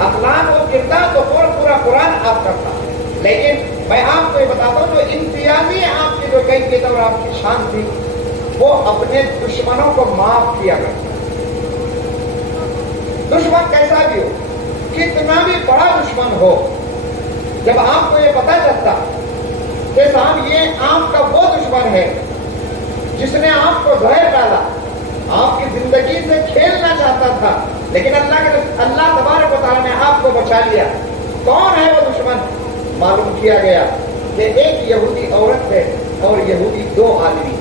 اخلاق و کردار تو پورا قرآن آپ کا تھا، لیکن میں آپ کو یہ بتاتا ہوں جو امتیازی آپ کی جو کیفیت اور آپ کی شان تھی، وہ اپنے دشمنوں کو معاف کیا کرتا۔ دشمن کیسا بھی ہو، کتنا بھی بڑا دشمن ہو، جب آپ کو یہ پتا چلتا کہ صاحب یہ آپ کا وہ دشمن ہے جس نے آپ کو زہر ڈالا، آپ کی زندگی سے کھیلنا چاہتا تھا، لیکن اللہ تبارک و تعالیٰ نے آپ کو بچا لیا۔ کون ہے وہ دشمن؟ معلوم کیا گیا کہ ایک یہودی عورت ہے اور یہودی 2 آدمی۔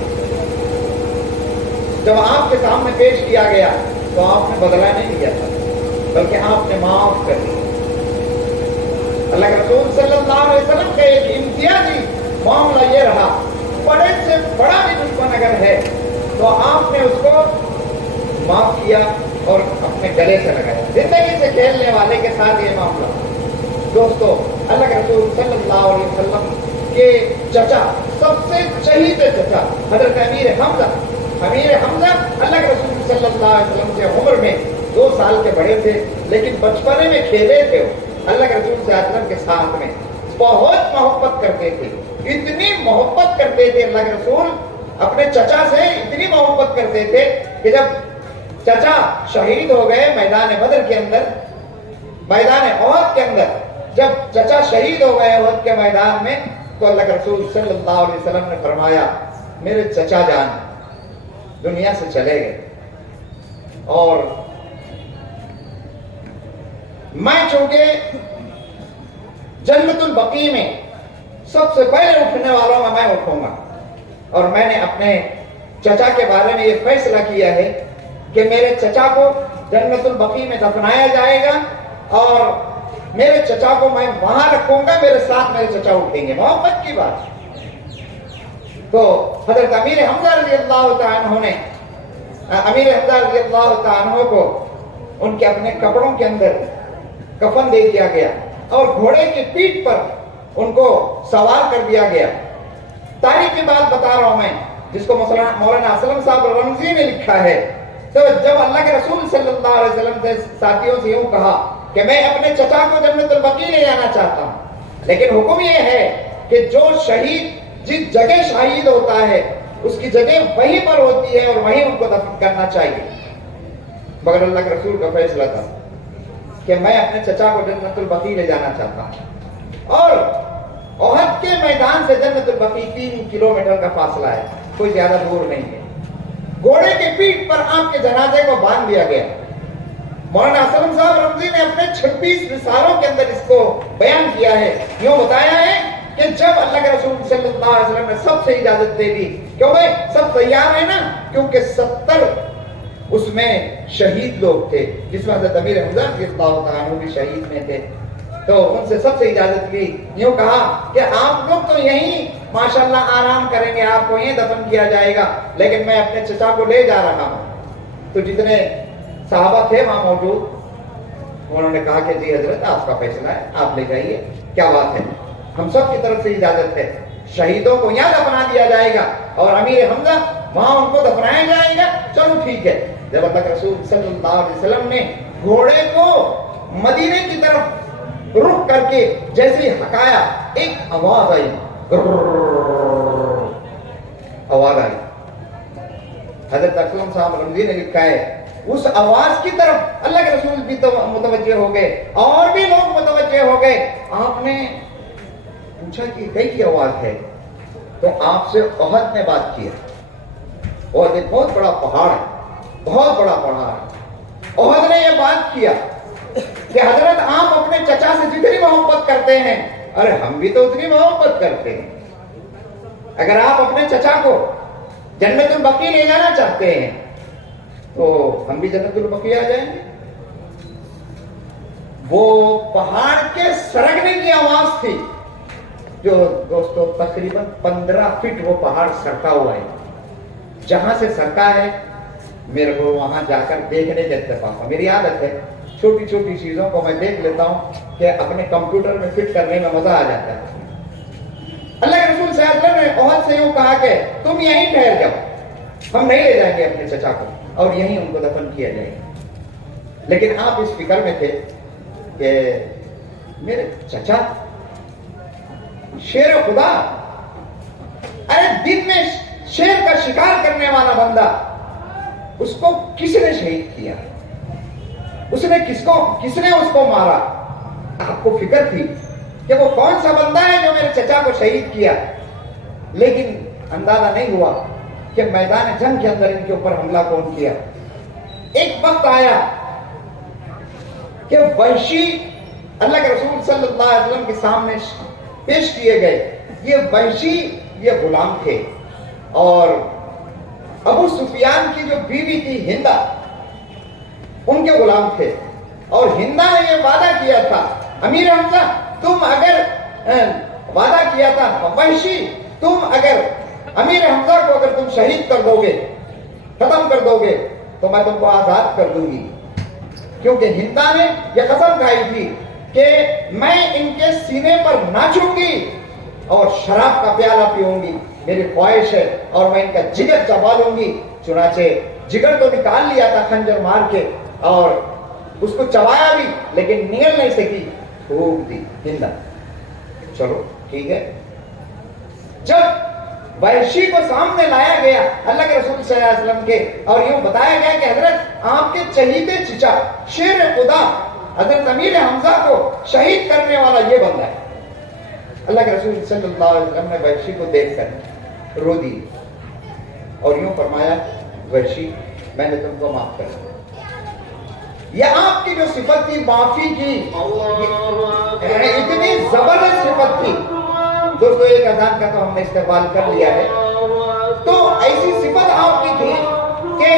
جب آپ کے سامنے پیش کیا گیا تو آپ نے بدلہ نہیں لیا تھا، بلکہ آپ نے معاف کر دیا۔ اللہ کے رسول صلی اللہ علیہ وسلم کا ایک امتیازی معاملہ یہ رہا، بڑے سے بڑا بھی دشمن اگر ہے تو آپ نے اس کو معاف کیا اور اپنے گلے سے لگایا۔ زندگی سے کھیلنے والے کے ساتھ یہ معاملہ۔ دوستو، اللہ کے رسول صلی اللہ علیہ وسلم کے چچا، سب سے چہیتے چچا حضرت امیر حمزہ اللہ کے رسول صلی اللہ علیہ وسلم سے عمر میں 2 سال کے بڑے تھے، لیکن بچپنے میں کھیلے تھے وہ اللہ کے رسول صلی اللہ علیہ وسلم کے ساتھ میں، بہت محبت کرتے تھے، اتنی محبت کرتے تھے اللہ کے رسول اپنے چچا سے، اتنی محبت کرتے تھے کہ جب چچا شہید ہو گئے میدان بدر کے اندر، میدان احد کے اندر، جب چچا شہید ہو گئے احد کے میدان میں، تو اللہ کے رسول صلی اللہ علیہ وسلم نے فرمایا میرے چچا جان دنیا سے چلے گئے، اور میں چونکہ جنت البقیع میں سب سے پہلے اٹھنے والوں میں اٹھوں گا، اور میں نے اپنے چچا کے بارے میں یہ فیصلہ کیا ہے کہ میرے چچا کو جنت البقیع میں دفنایا جائے گا، اور میرے چچا کو میں وہاں رکھوں گا، میرے ساتھ میرے چچا اٹھیں گے۔ محبت کی بات۔ تو حضرت امیر حمزہ رضی اللہ تعالیٰ عنہ نے امیر حمزہ رضی اللہ تعالیٰ عنہ کو ان کے اپنے کپڑوں کے اندر کفن دے دیا گیا، اور گھوڑے کی پیٹھ پر ان کو سوار کر دیا گیا۔ تاریخ کی بات بتا رہا ہوں میں، جس کو مولانا اسلم صاحب رمزی نے لکھا ہے۔ تو جب اللہ کے رسول صلی اللہ علیہ وسلم سے ساتھیوں سے یوں کہا کہ میں اپنے چچا کو جنت البقیع لے جانا چاہتا ہوں، لیکن حکم یہ ہے کہ جو شہید جس جگہ شہید ہوتا ہے اس کی جگہ وہیں پر ہوتی ہے اور وہیں ان کو دفن کرنا چاہیے، مگر اللہ کے رسول کا فیصلہ تھا کہ میں اپنے چچا کو جنت البقیع لے جانا چاہتا ہوں۔ اور احد کے میدان سے جنت البقیع 3 کلومیٹر کا فاصلہ ہے، کوئی زیادہ دور نہیں ہے۔ گھوڑے کے پیٹھ پر آپ کے جنازے کو باندھ دیا گیا۔ مولانا اسلم صاحب رمزی نے اپنے 26 رسالوں کے اندر اس کو بیان کیا ہے، یوں بتایا ہے کہ جب اللہ کے رسول صلی اللہ علیہ وسلم نے سب سے اجازت دے دی، کیوں بھائی سب تیار ہیں نا، کیونکہ 70 اس میں شہید لوگ تھے، جس میں حضرت امیر حمزہ رضی اللہ تعالیٰ عنہ بھی شہید میں تھے، تو ان سے سب سے اجازت لی، یوں کہا کہ آپ لوگ تو یہیں ماشاءاللہ آرام کریں گے، آپ کو یہیں دفن کیا جائے گا، لیکن میں اپنے چچا کو لے جا رہا ہوں۔ تو جتنے صحابہ تھے وہاں موجود، انہوں نے کہا کہ جی حضرت آپ کا فیصلہ ہے، آپ لے جائیے، کیا بات ہے، ہم سب کی طرف سے اجازت ہے، شہیدوں کو یہاں دفنا دیا جائے گا اور امیر حمزہ وہاں ان کو دفنایا جائے گا، چلو ٹھیک ہے۔ جب اللہ کے رسول صلی اللہ علیہ وسلم نے گھوڑے کو مدینے کی طرف رخ کر کے جیسے ہی ہٹایا، ایک آواز آئی، آواز آئی۔ حضرت اسلم صاحب رمزی نے لکھا ہے اس آواز کی طرف اللہ کے رسول بھی متوجہ ہو گئے اور بھی لوگ متوجہ ہو گئے۔ آپ نے پوچھا کہ کئی کی آواز ہے، تو آپ سے احد نے بات کیا، اور ایک بہت بڑا پہاڑ ہے، بہت بڑا پہاڑ ہے۔ احد نے یہ بات کیا کہ حضرت آپ اپنے چچا سے جتنی محبت کرتے ہیں، ارے ہم بھی تو اتنی محبت کرتے ہیں، اگر آپ اپنے چچا کو جنت البقیع لے جانا چاہتے ہیں تو ہم بھی جنت البقیع آ جائیں گے۔ وہ پہاڑ کے سرکنے کی آواز تھی، جو دوستو تقریباً 15 فٹ وہ پہاڑ سرکا ہوا ہے۔ جہاں سے سرکا ہے میرے کو وہاں جا کر دیکھنے کے اتفاق، میری عادت ہے چھوٹی چھوٹی چیزوں کو میں دیکھ لیتا ہوں کہ اپنے کمپیوٹر میں فٹ کرنے میں مزہ آ جاتا ہے۔ اللہ کے رسول صلی اللہ علیہ وسلم نے احد سے یوں کہا کہ تم یہیں ٹھہر جاؤ، ہم نہیں لے جائیں گے اپنے چچا کو، اور یہیں ان کو دفن کیا جائے گا۔ لیکن آپ اس فکر میں تھے کہ میرے چچا شیر خدا، ارے دن میں شیر کا شکار کرنے والا بندہ، اس کو کس نے شہید کیا؟ اس نے کس نے اس کو مارا؟ آپ کو فکر تھی کہ وہ کون سا بندہ ہے جو میرے چچا کو شہید کیا، لیکن اندازہ نہیں ہوا کہ میدان جنگ کے اندر ان کے اوپر حملہ کون کیا۔ ایک وقت آیا کہ وحشی اللہ کے رسول صلی اللہ علیہ وسلم کے سامنے پیش کیے گئے۔ یہ وحشی یہ غلام تھے، اور ابو سفیان کی جو بیوی تھی ہندا، ان کے غلام تھے، اور ہندا نے یہ وعدہ کیا تھا، امیر حمزہ تم اگر وعدہ کیا تھا وحشی، تم اگر امیر حمزہ کو اگر تم شہید کر دو گے، ختم کر دو گے، تو میں تم کو آزاد کر دوں گی۔ کیونکہ ہندا نے یہ قسم کھائی تھی کہ میں ان کے سینے پر ناچوں گی اور شراب کا پیالہ پیوں گی، میری خواہش ہے، اور میں ان کا جگر چبا لوں گی۔ چنانچہ جگر تو نکال لیا تھا خنجر مار کے، اور اس کو چبایا بھی، لیکن نگل نہیں سکی، پھونک دی ہندا۔ چلو ٹھیک ہے۔ جب وحشی کو سامنے لایا گیا اللہ کے رسول صلی اللہ علیہ وسلم کے، اور یوں بتایا گیا کہ حضرت آپ کے چہیتے چچا شیر خدا حضرت امیر حمزہ کو شہید کرنے والا یہ بندہ ہے۔ اللہ کے رسول صلی اللہ علیہ وسلم نے وحشی کو دیکھ کر رو دی، اور یوں فرمایا وحشی میں نے تم کو معاف کر دیا۔ یہ آپ کی جو صفت تھی معافی کی، اتنی زبردست صفت تھی دوستو، ایک اذان کا تو ہم نے استقبال کر لیا ہے، تو ایسی صفت آپ کی تھی کہ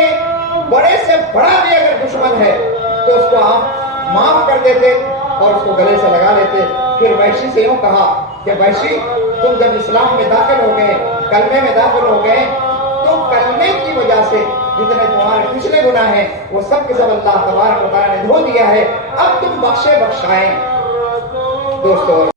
بڑے سے بڑا بھی اگر دشمن ہے تو اس کو آپ معاف کر دیتے اور اس کو گلے سے لگا لیتے۔ پھر وحشی سے یوں کہا کہ وحشی تم جب اسلام میں داخل ہو گئے، کلمے میں داخل ہو گئے، تو کلمے کی وجہ سے جتنے تمہارے پچھلے گناہ ہیں وہ سب کے سب اللہ تبارک و تعالیٰ نے دھو دیا ہے، اب تم بخشے بخشائیں۔ دوستو